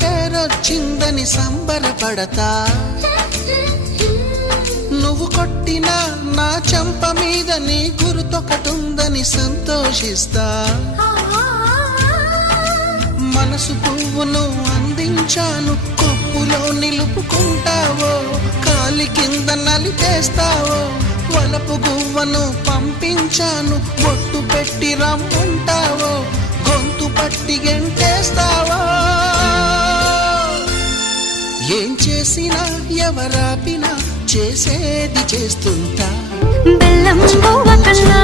పేరొచ్చిందని సంబరపడతా, నువ్వు కొట్టిన నా చెంప మీద నీ గురుతొకటుందని సంతోషిస్తా. మనసు పువ్వును అందించాను, కొప్పులో నిలుపుకుంటావో, కాలి కింద నలిపేస్తావో. వలపు గువ్వను పంపించాను, బొట్టు పెట్టి రమ్మంటావో, గొంతు పట్టి గెంటేస్తావో. ఏం చేసినా ఎవరాపినా చేసేది చేస్తుంటా. బెల్లం పువ్వ కన్నా